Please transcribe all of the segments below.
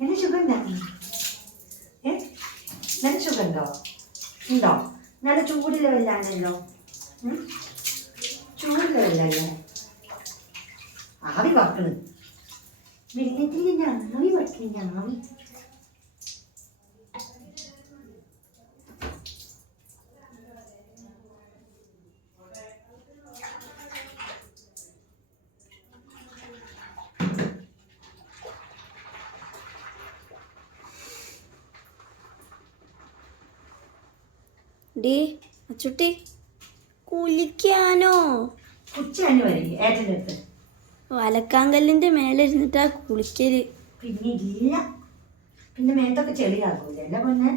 നല്ല സുഖമുണ്ടാ? നല്ല സുഖമുണ്ടോ? ഉണ്ടോ? നല്ല ചൂടുള്ള വെള്ളമാണല്ലോ. ചൂടുള്ള വെള്ളമല്ലേ? ആവി വറക്കണ്. വെള്ളത്തിൽ തന്നെ ആവി വറക്കണില്ല. ആവി ഡി അച്ചുട്ടി കുളിക്കാനോ? ഉച്ചയാണ് വരിക ഏട്ടൻ്റെ അടുത്ത്. അലക്കാങ്കല്ലിന്റെ മേലെ ഇരുന്നിട്ടാ കുളിക്കല്. പിന്നെ ഇല്ല, പിന്നെ മേത്തൊക്കെ ചെളിയാകൂല അല്ല പൊന്നെ.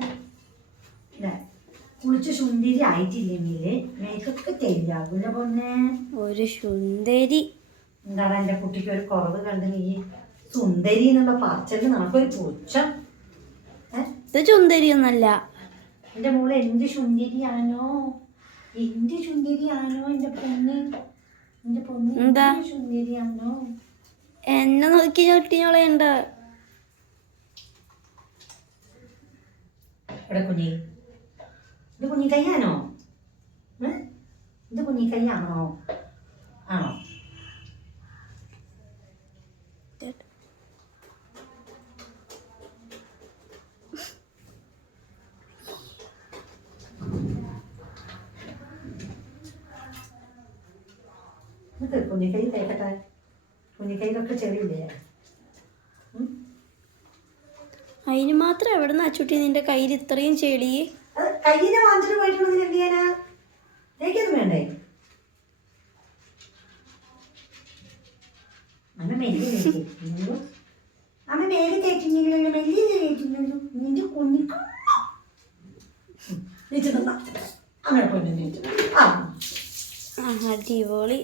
കുളിച്ച് സുന്ദരി ആയിട്ടില്ലെങ്കിൽ മേത്തൊക്കെ ചെളിയാകൂല പൊന്നെ. ഒരു സുന്ദരി. എന്താണ് എൻ്റെ കുട്ടിക്ക് ഒരു കുറവ് കണ്ട് നീ സുന്ദരി എന്നുള്ള പറച്ചല് നമുക്കൊരു പുച്ഛം. ഇത് സുന്ദരിയൊന്നല്ല. എൻ്റെ മോള് എന്ത് സുന്ദരിയാണോ, എന്ത് സുന്ദരിയാണോ എൻ്റെ പൊന്ന്. എൻ്റെ പൊന്ന് എന്താ സുന്ദരിയാണോ. എന്നെ നോക്കി ഞൊട്ടിഞ്ഞോളയുണ്ട. ഇവിടെ കുഞ്ഞി, ഇത് കുഞ്ഞി കയ്യാണോ? ഇത് കുഞ്ഞി കയ്യാണോ? ആണോ? കുഞ്ഞിക്കൈ തേക്കട്ടെ. കുഞ്ഞിക്കൈയിലൊക്കെ ചെറിയില്ലേ? അതിന് മാത്രം എവിടെ നിന്ന് അച്ചുട്ടി നിന്റെ കയ്യിൽ ഇത്രയും ചെളി? കയ്യിനെ വാങ്ങിച്ചിട്ട് പോയിട്ടുണ്ടെങ്കിൽ എന്ത് ചെയ്യാനാ? തേക്കൊന്നും വേണ്ടേ? അമ്മ മെല്ലി തേക്കുന്നു. അമ്മ മേലെ തേക്കുന്നില്ലല്ലോ, മെല്ലി തേക്കുന്നുള്ളൂ. നിന്റെ കുഞ്ഞിക്ക് അങ്ങനെ പൊന്നു അടിപൊളി.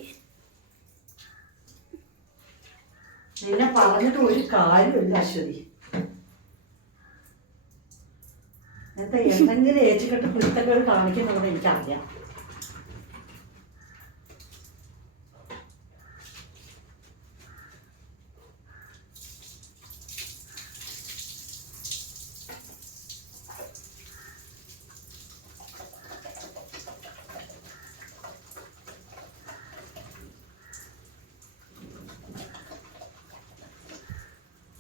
നിന്നെ പറഞ്ഞിട്ട് ഒരു കാര്യമില്ല അശ്വതി. എന്താ എന്തെങ്കിലും ഏച്ചുകെട്ട് കുരുത്തക്കേട് കാണിക്കുന്നുള്ളത് എനിക്കറിയാം.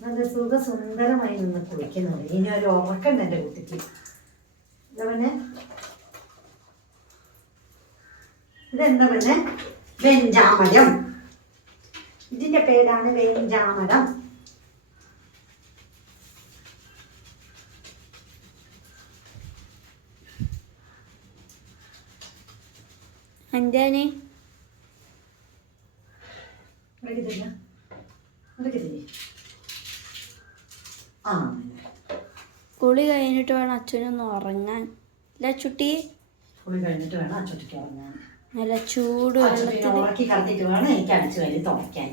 നല്ല സുഖസുന്ദരമായി നിന്ന് കുളിക്കുന്നുണ്ട്. ഇനി ഒരു ഉറക്കണ്ട എൻ്റെ കുട്ടിക്ക്. എന്താ പിന്നെ ഇതെന്താ പിന്നെ? വെഞ്ചാമരം. ഇതിന്റെ പേരാണ് വെഞ്ചാമരം. എന്താണ് കുളി കഴിഞ്ഞിട്ട് വേണം അച്ഛനൊന്ന് ഉറങ്ങാൻ. അല്ല ചുട്ടി, കുളി കഴിഞ്ഞിട്ട് വേണം അച്ഛട്ടിക്ക് ഉറങ്ങാൻ. നല്ല ചൂട് വെള്ളത്തിൽ ഉറക്കി കടത്തിട്ട് വേണം എനിക്ക് അടിച്ചു വരി തുറയ്ക്കാൻ.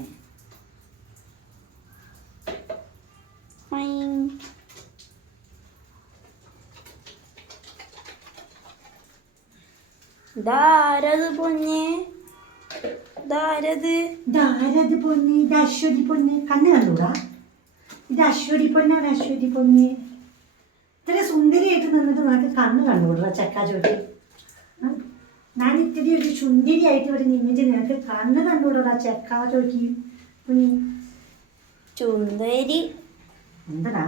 ഇതാരത് പൊന്നെ? ഇതാരത്? ഇതാരത് പൊന്നെ? ഇത് അശ്വതി പൊന്നെ. കണ്ണ് കണ്ടൂടാ? ഇത് അശ്വതി പൊന്നാണ്. അശ്വതി പൊന്നെ ഇത്ര സുന്ദരിയായിട്ട് നിന്നിട്ട് നിനക്ക് കണ്ണ് കണ്ടുകൂടാ ചെക്കാ ചോട്ടി? ഞാൻ ഇത്തിരി ഒരു സുന്ദരിയായിട്ട് ഇവിടെ നിന്നിട്ട് നിനക്ക് കണ്ണ് കണ്ടുകൂടാ ചെക്കാ ചോട്ടി? സുന്ദരി എന്താടാ?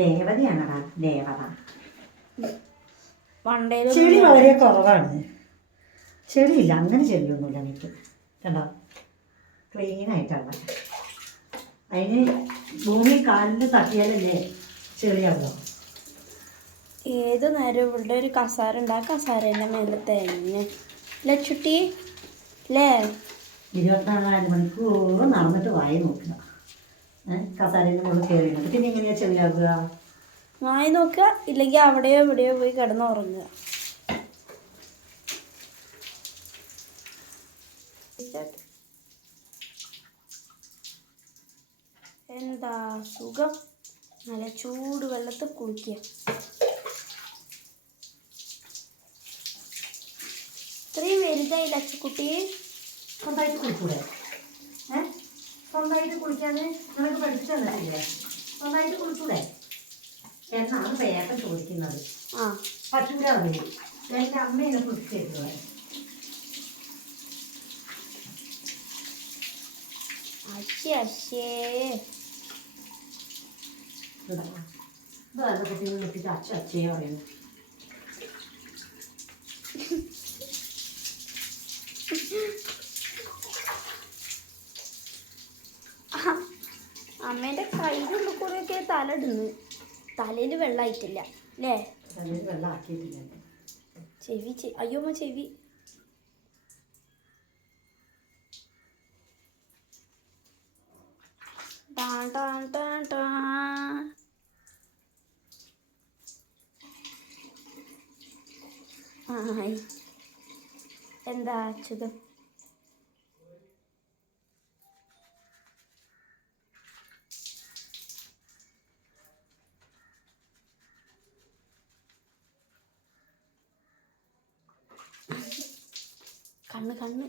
ദേവതയാണടാ, ദേവത. ചെളി വളരെ കുറവാണ്. ചെളിയില്ല, അങ്ങനെ ചെളിയൊന്നുമില്ല എനിക്ക്. കണ്ടോ, ക്ലീനായിട്ടാണ്. അതിന് ഭൂമി കാലിൽ തട്ടിയാലല്ലേ ചെളിയാവുക. ഏത് നേരം ഇവിടെ ഒരു കസാര ഉണ്ട്, ആ കസാരേൻ്റെ മേലെ തന്നെ ലച്ചുട്ടി അല്ലേ? 24 മണിക്കൂർ നടന്നിട്ട് വായി നോക്കുക. കസാരേൻ്റെ മുകളിൽ കയറിയിട്ട് പിന്നെ എങ്ങനെയാ ചെളിയാവുക? വായി നോക്കുക, ഇല്ലെങ്കിൽ അവിടെയോ ഇവിടെയോ പോയി കിടന്നുറങ്ങുക. എന്താ സുഖം, നല്ല ചൂട് വെള്ളത്തിൽ കുളിക്കുക. ഇത്രയും വലുതായി ലച്ചുക്കുട്ടി. സ്വന്തമായിട്ട് കുളിക്കൂടെ? സ്വന്തമായിട്ട് കുളിക്കാൻ നിനക്ക് പഠിച്ചു തന്നിട്ടില്ലേ? സ്വന്തമായിട്ട് കുളിക്കൂടെ? എന്നാണ് വേഗം ചോദിക്കുന്നത്. ആ പറ്റൂല പറയും. എൻ്റെ അമ്മേനെ കുറിച്ച് അശ്ശേ വേറെ കുട്ടികൾ നോക്കിയിട്ട് അച്ഛയെ പറയുന്നു. അമ്മേൻ്റെ കയ്യിലുള്ള കൂടെയൊക്കെ തല ഇടുന്നു. തലയിൽ വെള്ളമായിട്ടില്ല അല്ലേ? തലയിൽ വെള്ളം ആക്കിയിട്ടില്ല. ചെവി അയ്യോ അമ്മ ചെവി. എന്താ അച്യുതം? കണ്ണ് കണ്ണ്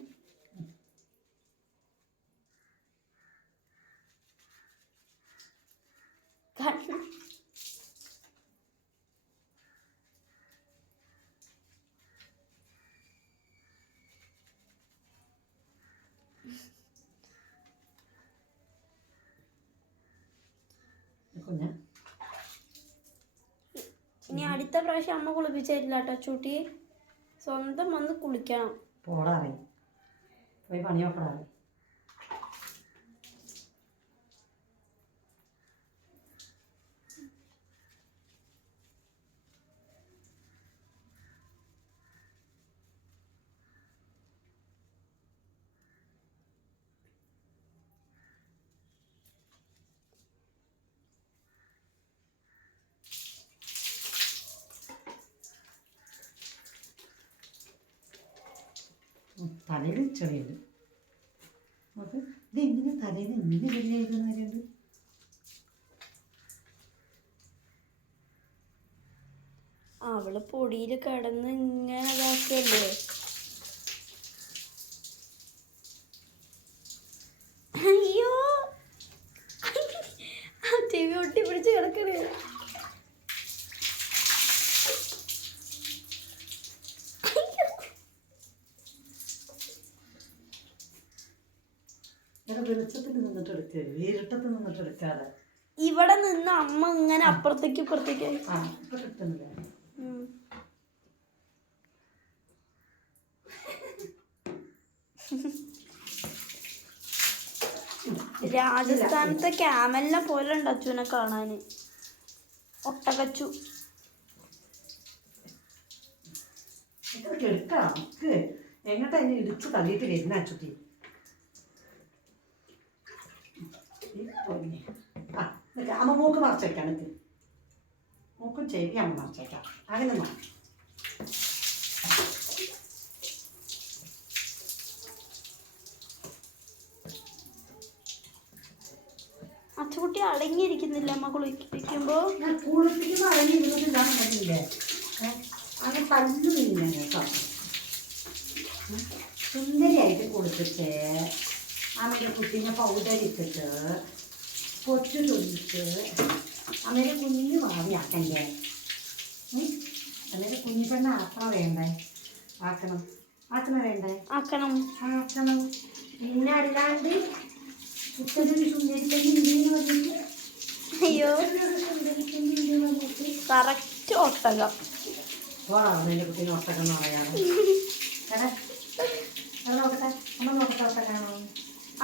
കണ്ണ് ഇനി അടുത്ത പ്രാവശ്യം അമ്മ കുളിപ്പിച്ചില്ല കേട്ടോ ചൂട്ടി. സ്വന്തം വന്ന് കുളിക്കണം. പോടാറി പോയി പണി നോക്കടാറി. തലയിൽ ചെറിയുണ്ട്. നമുക്ക് ഇത് എങ്ങനെ തലയിൽ എങ്ങനെ വലിയ എഴുതുന്നവരുണ്ട്. അവള് പൊടിയിൽ കിടന്ന് ഇങ്ങനെ ഇതാക്കല്ലേ. അയ്യോ ചെവി ഒട്ടി പിടിച്ച് കിടക്കണേ. വെളിച്ചത്തിൽ നിന്നിട്ട് എടുക്കുക, വീരിട്ടത്തിൽ നിന്നിട്ട് എടുക്കാതെ. ഇവിടെ നിന്ന് അമ്മ ഇങ്ങനെ അപ്പുറത്തേക്ക് ഇപ്പുറത്തേക്ക് ഇപ്പൊ കിട്ടുന്നില്ല. രാജസ്ഥാനത്തെ ക്യാമലിനെ പോലെ ഉണ്ട് അച്ചുവിനെ കാണാന്. ഒട്ടകച്ചു എടുക്കാം. എങ്ങോട്ടാ അതിനെ ഇടിച്ച് തള്ളിയിട്ട് വരുന്ന അച്ചുട്ടി. അമ്മ മൂക്ക് മറച്ചേക്കാം. എനിക്ക് മൂക്കും ചെവി അമ്മ മറച്ചേക്കാം. അങ്ങനെ മാറി അച്ചുകുട്ടി അടങ്ങിയിരിക്കുന്നില്ല അമ്മ കുളിപ്പിക്കുമ്പോ. ഞാൻ കുളിപ്പിക്കുമ്പോൾ അടങ്ങിയിരുന്നിട്ട് ഞാൻ കണ്ടില്ലേ അങ്ങനെ തല്ലു നിന്നെ കേട്ടോ. സുന്ദരിയായിട്ട് കുളിപ്പിച്ച് അമ്മയുടെ കുട്ടീനെ പൗഡർ ഇട്ടിട്ട് പൊച്ചു തൊഴിച്ച് അമ്മയുടെ കുഞ്ഞ് ഭാവിയാക്കണ്ടേ. അമ്മയുടെ കുഞ്ഞു പെണ്ണ ആക്കണം വേണ്ടേ? ആക്കണം ആക്കണം വേണ്ടേ? ആക്കണം ആക്കണം. പിന്നെ അല്ലാണ്ട് ഇത്രയൊരു സുന്ദരിപ്പെണ്ണ് വന്നിട്ട് അയ്യോ കറക്റ്റ് ഒട്ടകം. വാ അമ്മേൻ്റെ കുട്ടീനെ ഒട്ടകം എന്ന് പറയാറ്. നോക്കട്ടെ അമ്മ നോക്കട്ടെ ഒട്ടകാണോ?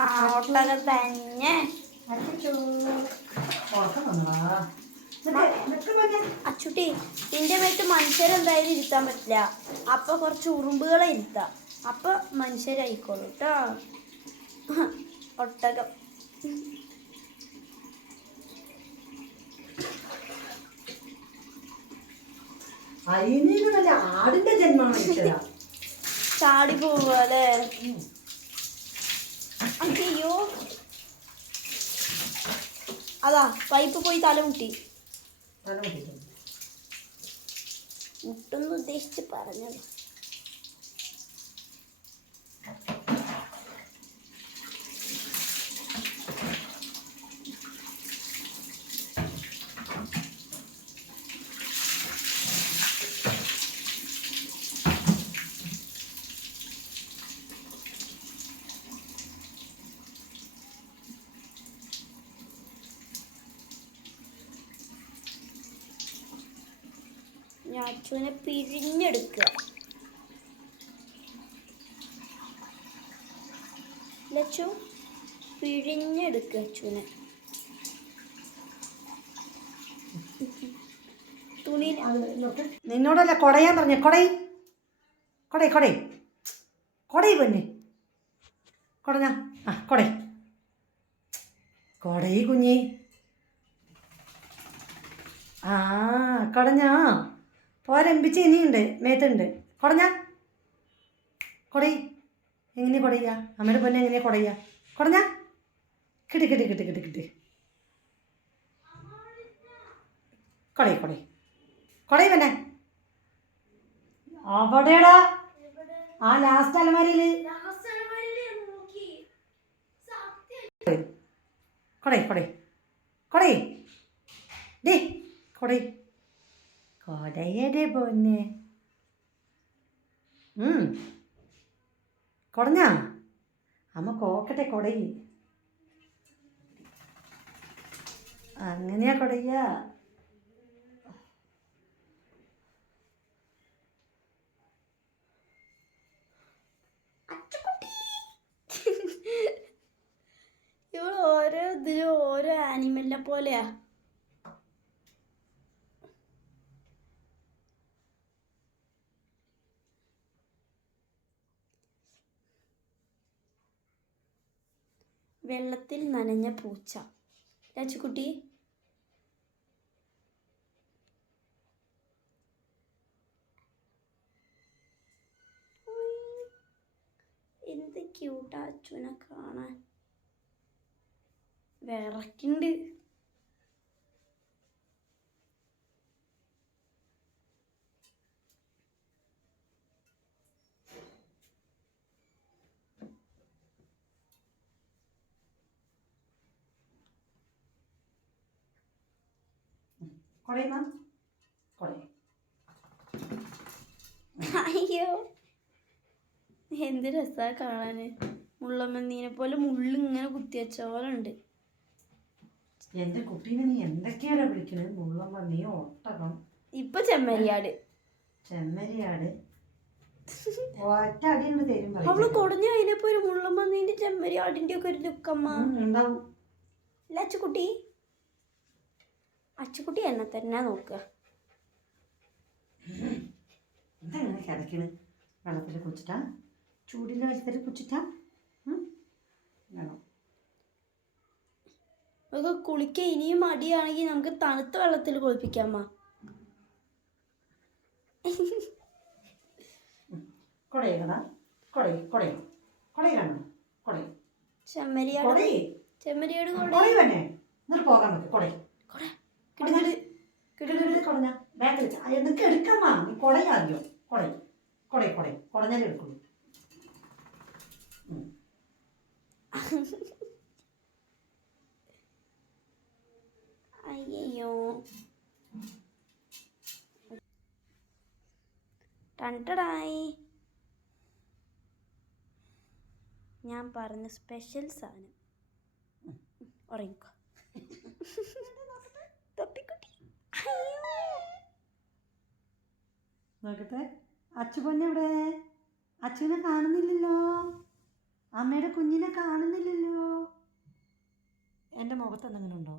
ആ ഒട്ടകം തന്നെ. അച്ചുട്ടി നിന്റെ മേത്ത് മനുഷ്യരെന്തായാലും ഇരുത്താൻ പറ്റില്ല. അപ്പൊ കുറച്ച് ഉറുമ്പുകളെ ഇരുത്താം. അപ്പൊ മനുഷ്യരായിക്കോളൂ കേട്ടോ. ഒട്ടകം ആടിന്റെ ജന്മമാണ്. ചാടി പോവല്ലേ? അയ്യോ അതാ പൈപ്പ് പോയി തലമുട്ടി. മുട്ടെന്ന് ഉദ്ദേശിച്ച് പറഞ്ഞത്. അച്ചുവിനെ പിഴിഞ്ഞെടുക്കുക. ലച്ചു പിഴിഞ്ഞെടുക്കുക അച്ചുവിനെ. തുണി നിന്നോടല്ല കൊടയാൻ പറഞ്ഞ കൊടൈ കൊടൈ കൊടൈ കൊടൈ പൊന്നെ കൊടഞ്ഞ ആ കൊടൈ കൊടൈ കുഞ്ഞി ആ കൊടഞ്ഞ പോരമ്പിച്ച് ഇനിയുണ്ട് മേത്തുണ്ട് കൊടഞ്ഞ കൊടൈ എങ്ങനെയാ കൊടയ്യ അമ്മയുടെ പൊന്നെ എങ്ങനെയാ കൊടയ്യ കൊടഞ്ഞ കിട്ടി കിട്ടി കിട്ടി കിട്ടി കിട്ടി കൊടൈ കൊടൈ കൊടൈ പിന്നെ അവിടെടാ ആ ലാസ്റ്റ് അലമാരിയിൽ കൊടൈ കൊടൈ കൊടൈ ഡേ കൊടൈ കൊടയടെ പൊന്നെ കൊടഞ്ഞ അമ്മ കോക്കട്ടെ കൊടൈ അങ്ങനെയാ കൊടയ്യ ഇവൾ ഓരോ ഇതിലും ഓരോ ആനിമലിനെ പോലെയാ. വെള്ളത്തിൽ നനഞ്ഞ പൂച്ച. രാച്ചുക്കുട്ടി എന്ത് ക്യൂട്ടാ അച്ചുവിനെ കാണാൻ. വിറക്കുണ്ട്. കൊടൈ മാം കൊടൈ അയ്യോ എന്ത് രസാ കാണാന്. മുള്ളമ്മന്നീനെ പോലെ മുള്ളിങ്ങനെ കുത്തിവെച്ച പോലെ ഉണ്ട്. എൻ്റെ കുട്ടീനെ നീ എന്തൊക്കെയാണ് വിളിക്കുന്നത്? മുള്ളമ്മ നീ ഒട്ടകം ഇപ്പൊ ചെമ്മരിയാട് ചെമ്മരിയാട് ഒറ്റ അടിയുണ്ട് തരും അവള് കൊടഞ്ഞ അതിനെപ്പോ ഒരു മുള്ളമ്മന്നീന്റെ ചെമ്മരിയാടിന്റെ ഒക്കെ ഒരു ലുക്കമ്മ ഉണ്ടാവും. അല്ല അച്ചുക്കുട്ടി അച്ചുക്കുട്ടി എന്നെ തന്നെ നോക്കുക. എന്താണ് കിടക്കണ്? വെള്ളത്തിൽ കുച്ചിട്ടാ ചൂടിൻ്റെ വെള്ളത്തിൽ കുച്ചിട്ടാ വേണം. നമുക്ക് കുളിക്കാൻ ഇനിയും മടിയാണെങ്കിൽ നമുക്ക് തണുത്ത വെള്ളത്തിൽ കുളിപ്പിക്കാമ്മ. കൊടയടാ കൊടൈ കൊടൈ കൊടൈ കാണോ കൊടൈ ചെമ്മരിയാട് കൊടൈ ചെമ്മരിയാട് കൊടൈ തന്നെ എന്നിട്ട് പോകാൻ പറ്റും കൊടൈ കൊട കൊടഞ്ഞ ബാക്കിൽ എന്തൊക്കെ എടുക്കാമാ നീ കൊടയാദ്യോ കൊടൈ കൊടൈ കൊടൈ കൊടഞ്ഞാലേ എടുക്കുള്ളൂ. അയ്യോ ടണ്ടടായി ഞാൻ പറഞ്ഞ സ്പെഷ്യൽ സാധനം. ഉറങ്ങിക്കോ തൊപ്പിക്കുട്ടി. നോക്കട്ടെ അച്ചു പൊന്നെ എവിടെ? അച്ചുവിനെ കാണുന്നില്ലല്ലോ, അമ്മയുടെ കുഞ്ഞിനെ കാണുന്നില്ലല്ലോ. എൻ്റെ മുഖത്ത് എന്തെങ്കിലും ഉണ്ടോ?